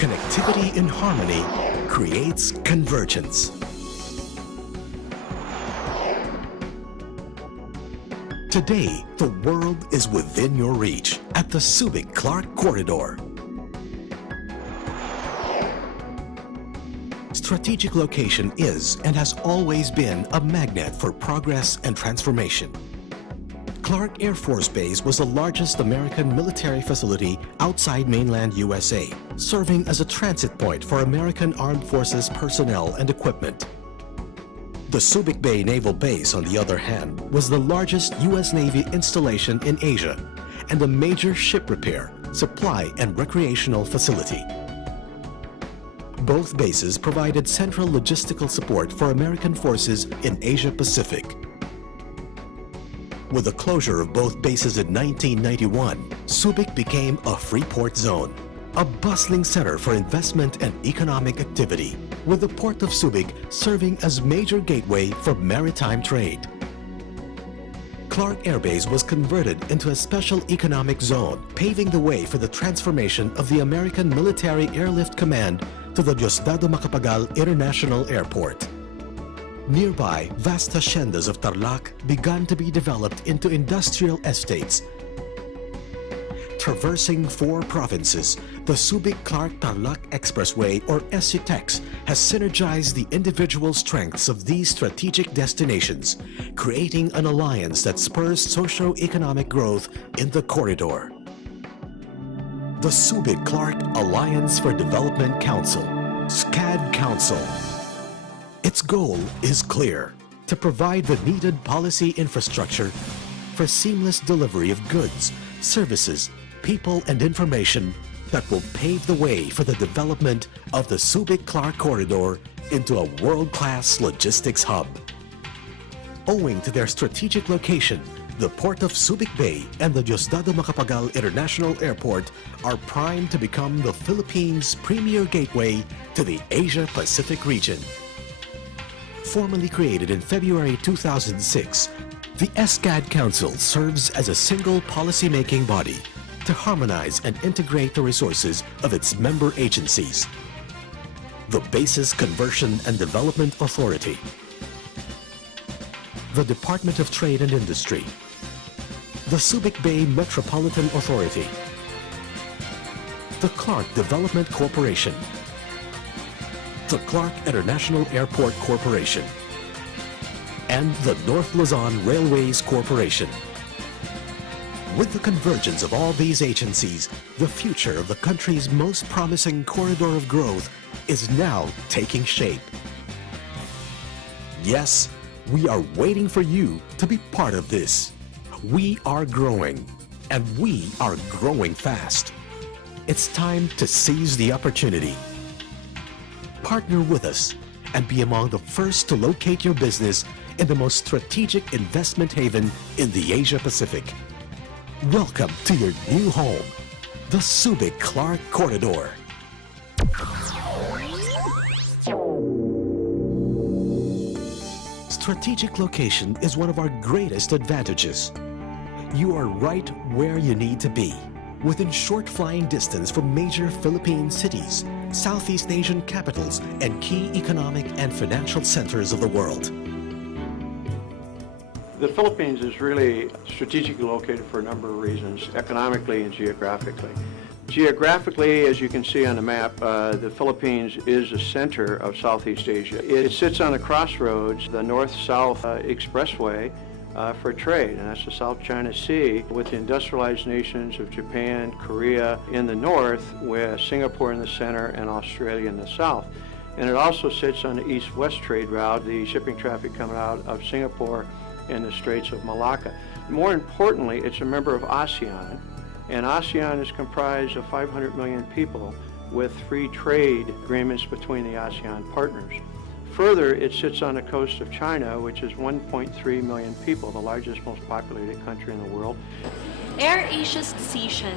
Connectivity in harmony creates convergence. Today, the world is within your reach at the Subic Clark Corridor. Strategic location is and has always been a magnet for progress and transformation. Clark Air Force Base was the largest American military facility outside mainland USA, serving as a transit point for American Armed Forces personnel and equipment. The Subic Bay Naval Base, on the other hand, was the largest U.S. Navy installation in Asia and a major ship repair, supply, and recreational facility. Both bases provided central logistical support for American forces in Asia-Pacific. With the closure of both bases in 1991, Subic became a free port zone, a bustling center for investment and economic activity, with the port of Subic serving as major gateway for maritime trade. Clark Air Base was converted into a special economic zone, paving the way for the transformation of the American Military Airlift Command to the Diosdado Macapagal International Airport. Nearby, vast haciendas of Tarlac began to be developed into industrial estates. Traversing 4 provinces, the Subic-Clark-Tarlac Expressway, or SUTEX, has synergized the individual strengths of these strategic destinations, creating an alliance that spurs socio-economic growth in the corridor. The Subic-Clark Alliance for Development Council, SCAD Council. Its goal is clear: to provide the needed policy infrastructure for seamless delivery of goods, services, people, and information that will pave the way for the development of the Subic-Clark Corridor into a world-class logistics hub. Owing to their strategic location, the Port of Subic Bay and the Diosdado Macapagal International Airport are primed to become the Philippines' premier gateway to the Asia-Pacific region. Formally created in February 2006, the SCAD Council serves as a single policy-making body to harmonize and integrate the resources of its member agencies. The Bases Conversion and Development Authority, the Department of Trade and Industry, the Subic Bay Metropolitan Authority, the Clark Development Corporation, the Clark International Airport Corporation, and the North Luzon Railways Corporation. With the convergence of all these agencies, the future of the country's most promising corridor of growth is now taking shape. Yes, we are waiting for you to be part of this. We are growing, and we are growing fast. It's time to seize the opportunity. Partner with us and be among the first to locate your business in the most strategic investment haven in the Asia-Pacific. Welcome to your new home, the Subic-Clark Corridor. Strategic location is one of our greatest advantages. You are right where you need to be, within short flying distance from major Philippine cities, Southeast Asian capitals, and key economic and financial centers of the world. The Philippines is really strategically located for a number of reasons, economically and geographically. Geographically, as you can see on the map, the Philippines is the center of Southeast Asia. It sits on the crossroads, the north-south expressway for trade, and that's the South China Sea, with the industrialized nations of Japan, Korea in the north, with Singapore in the center, and Australia in the south. And it also sits on the east-west trade route, the shipping traffic coming out of Singapore in the Straits of Malacca. More importantly, it's a member of ASEAN, and ASEAN is comprised of 500 million people with free trade agreements between the ASEAN partners. Further, it sits on the coast of China, which is 1.3 million people, the largest, most populated country in the world. AirAsia's decision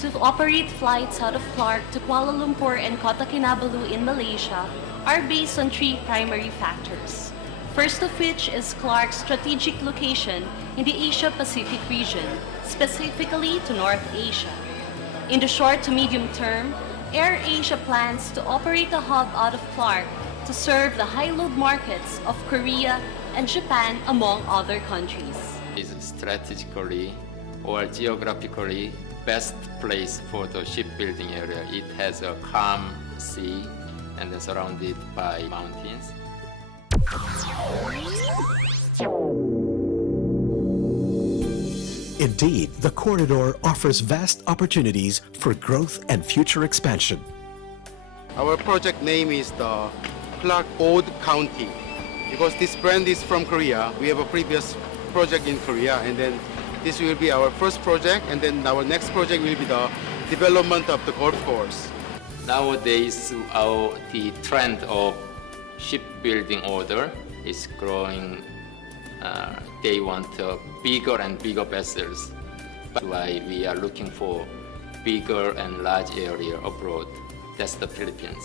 to operate flights out of Clark to Kuala Lumpur and Kota Kinabalu in Malaysia are based on 3 primary factors. First of which is Clark's strategic location in the Asia-Pacific region, specifically to North Asia. In the short to medium term, AirAsia plans to operate a hub out of Clark to serve the high-load markets of Korea and Japan, among other countries. Is strategically or geographically best place for the shipbuilding area. It has a calm sea and then surrounded by mountains. Indeed, the corridor offers vast opportunities for growth and future expansion. Our project name is the Clark Old County because this brand is from Korea. We have a previous project in Korea, and then this will be our first project, and then our next project will be the development of the golf course. Nowadays, the trend of shipbuilding order is growing. They want bigger and bigger vessels. That's why we are looking for bigger and large area abroad. That's the Philippines.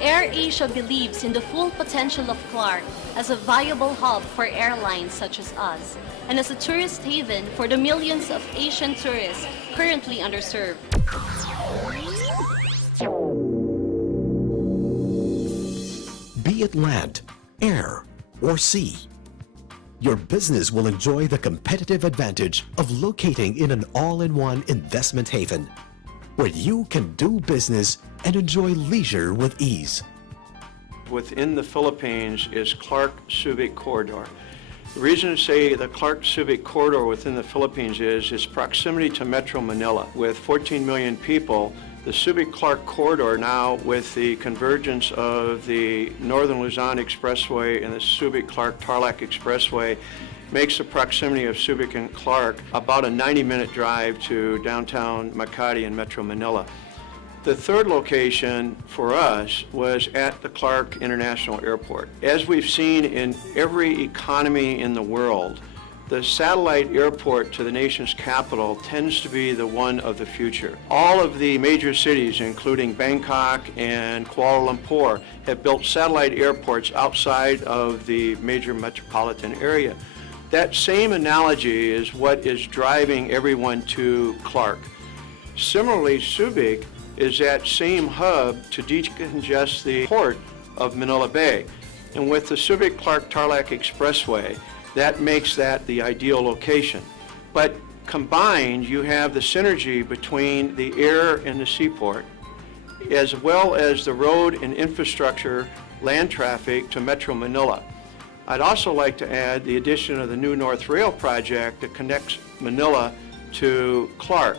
AirAsia believes in the full potential of Clark as a viable hub for airlines such as us, and as a tourist haven for the millions of Asian tourists currently underserved. Be it land, air, or sea, your business will enjoy the competitive advantage of locating in an all-in-one investment haven, where you can do business and enjoy leisure with ease. Within the Philippines is Clark-Subic corridor. The reason to say the Clark-Subic corridor within the Philippines is its proximity to Metro Manila. With 14 million people, the Subic-Clark corridor now, with the convergence of the Northern Luzon Expressway and the Subic-Clark-Tarlac Expressway, makes the proximity of Subic and Clark about a 90-minute drive to downtown Makati and Metro Manila. The third location for us was at the Clark International Airport. As we've seen in every economy in the world, the satellite airport to the nation's capital tends to be the one of the future. All of the major cities, including Bangkok and Kuala Lumpur, have built satellite airports outside of the major metropolitan area. That same analogy is what is driving everyone to Clark. Similarly, Subic is that same hub to decongest the port of Manila Bay. And with the Subic-Clark-Tarlac Expressway, that makes that the ideal location. But combined, you have the synergy between the air and the seaport, as well as the road and infrastructure land traffic to Metro Manila. I'd also like to add the addition of the new North Rail project that connects Manila to Clark.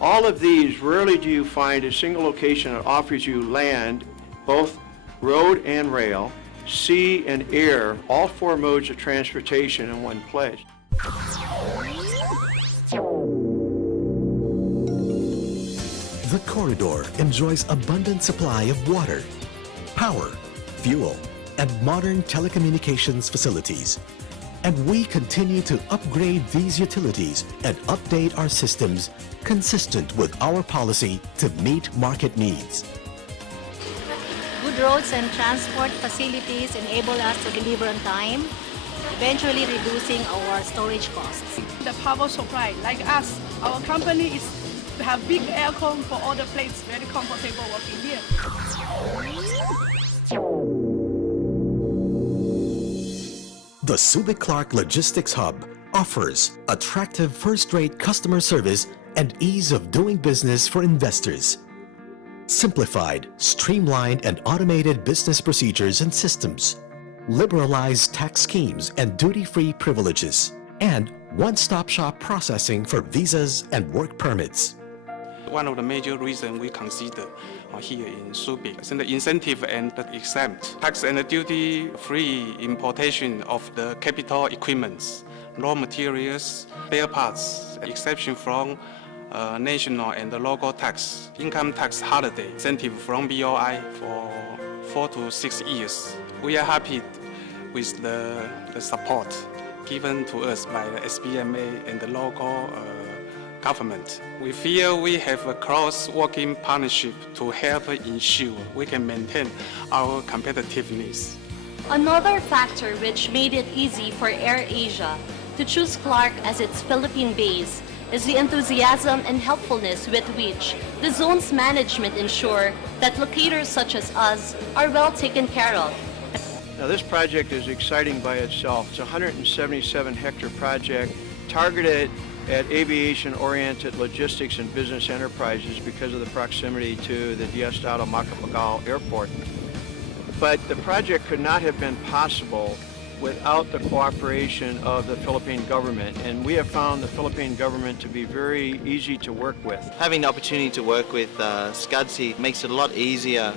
All of these, rarely do you find a single location that offers you land, both road and rail, sea and air, all four modes of transportation in one place. The corridor enjoys abundant supply of water, power, fuel, and modern telecommunications facilities. And we continue to upgrade these utilities and update our systems consistent with our policy to meet market needs. Good roads and transport facilities enable us to deliver on time, eventually reducing our storage costs. The power supply, like us, our company have big aircon for all the places, very comfortable working here. The Subic-Clark Logistics Hub offers attractive first-rate customer service and ease of doing business for investors. Simplified, streamlined, and automated business procedures and systems, liberalized tax schemes and duty-free privileges, and one-stop shop processing for visas and work permits. One of the major reasons we consider here in Subic is the incentive and the exempt tax and duty-free importation of the capital equipments, raw materials, spare parts, exception from national and local tax, income tax holiday, incentive from BOI for 4 to 6 years. We are happy with the support given to us by the SBMA and the local government. We feel we have a cross-working partnership to help ensure we can maintain our competitiveness. Another factor which made it easy for AirAsia to choose Clark as its Philippine base is the enthusiasm and helpfulness with which the zone's management ensure that locators such as us are well taken care of. Now this project is exciting by itself. It's a 177 hectare project targeted at aviation-oriented logistics and business enterprises because of the proximity to the Diastado Macapagal Airport. But the project could not have been possible without the cooperation of the Philippine government, and we have found the Philippine government to be very easy to work with. Having the opportunity to work with SCUDSI makes it a lot easier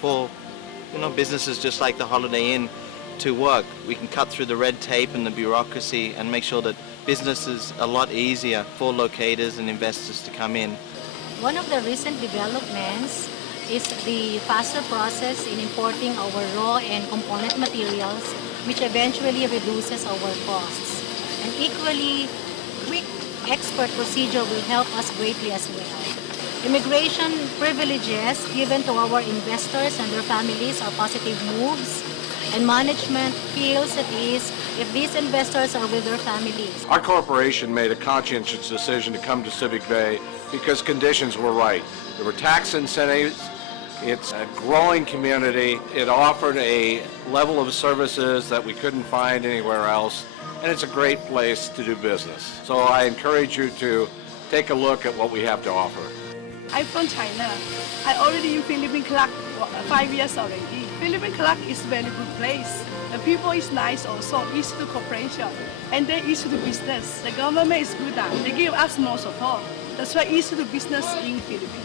for businesses just like the Holiday Inn to work. We can cut through the red tape and the bureaucracy and make sure that business is a lot easier for locators and investors to come in. One of the recent developments is the faster process in importing our raw and component materials, which eventually reduces our costs. An equally quick export procedure will help us greatly as well. Immigration privileges given to our investors and their families are positive moves, and management feels at ease if these investors are with their families. Our corporation made a conscientious decision to come to Subic Bay because conditions were right. There were tax incentives. It's a growing community. It offered a level of services that we couldn't find anywhere else, and it's a great place to do business. So I encourage you to take a look at what we have to offer. I'm from China. I already in Philippine Clark 5 years already. Philippine Clark is very good place. The people is nice also, easy to cooperation, and they easy to business. The government is good. They give us more support. That's why easy to business in Philippines.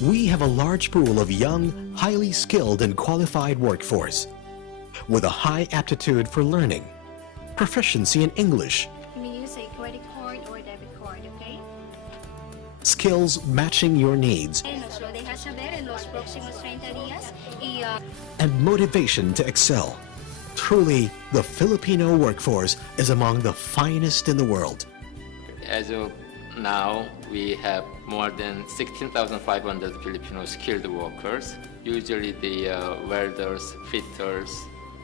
We have a large pool of young, highly skilled and qualified workforce with a high aptitude for learning, proficiency in English, You may use a credit card or debit card, okay? skills matching your needs, and motivation to excel. Truly, the Filipino workforce is among the finest in the world. As of now, we have more than 16,500 Filipino skilled workers. Usually they are welders, fitters,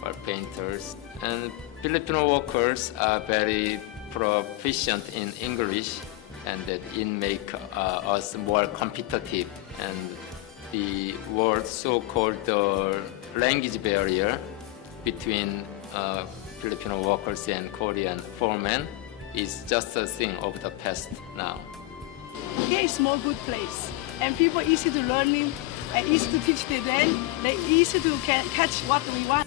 or painters. And Filipino workers are very proficient in English, and that it make us more competitive. And the word so-called language barrier between Filipino workers and Korean foremen is just a thing of the past now. Here is more good place, and people easy to learning, and easy to teach them. They easy to catch what we want.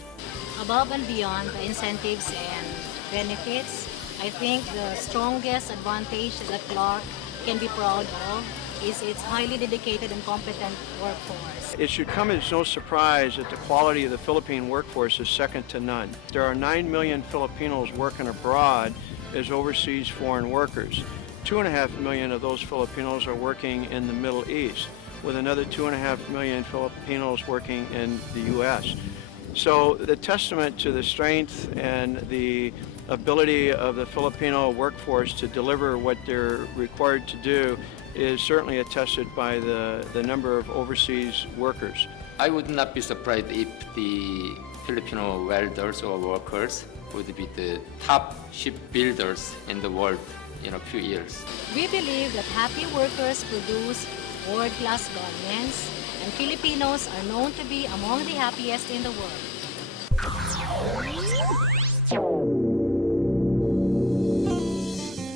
Above and beyond the incentives and benefits, I think the strongest advantage that Clark can be proud of is its highly dedicated and competent workforce. It should come as no surprise that the quality of the Philippine workforce is second to none. There are 9 million Filipinos working abroad as overseas foreign workers. 2.5 million of those Filipinos are working in the Middle East, with another 2.5 million Filipinos working in the U.S. So the testament to the strength and the ability of the Filipino workforce to deliver what they're required to do is certainly attested by the number of overseas workers. I would not be surprised if the Filipino welders or workers would be the top shipbuilders in the world in a few years. We believe that happy workers produce world-class garments, and Filipinos are known to be among the happiest in the world.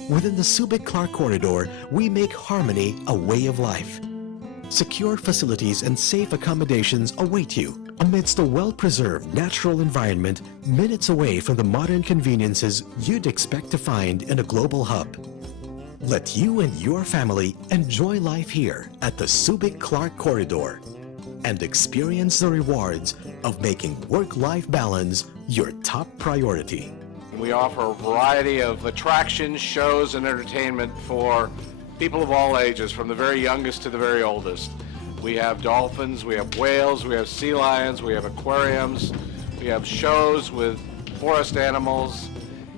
Within the Subic-Clark corridor, we make harmony a way of life. Secure facilities and safe accommodations await you amidst a well-preserved natural environment minutes away from the modern conveniences you'd expect to find in a global hub. Let you and your family enjoy life here at the Subic-Clark corridor and experience the rewards of making work-life balance your top priority. We offer a variety of attractions, shows, and entertainment for people of all ages, from the very youngest to the very oldest. We have dolphins, we have whales, we have sea lions, we have aquariums, we have shows with forest animals,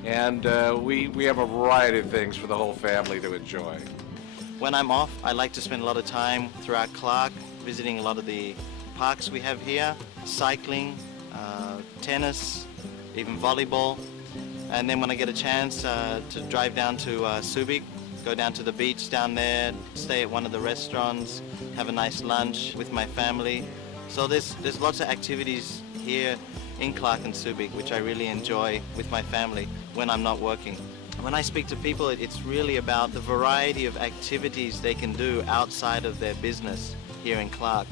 and we have a variety of things for the whole family to enjoy. When I'm off, I like to spend a lot of time throughout Clark, visiting a lot of the parks we have here, cycling, tennis, even volleyball. And then when I get a chance to drive down to Subic, go down to the beach down there, stay at one of the restaurants, have a nice lunch with my family. So there's lots of activities here in Clark and Subic which I really enjoy with my family when I'm not working. When I speak to people, it's really about the variety of activities they can do outside of their business here in Clark.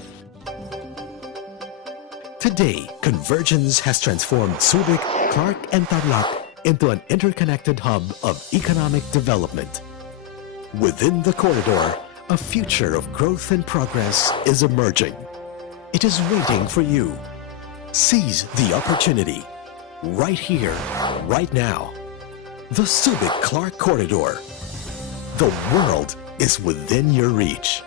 Today, convergence has transformed Subic, Clark, and Tarlac into an interconnected hub of economic development. Within the corridor, a future of growth and progress is emerging. It is waiting for you. Seize the opportunity. Right here, right now. The Subic-Clark Corridor. The world is within your reach.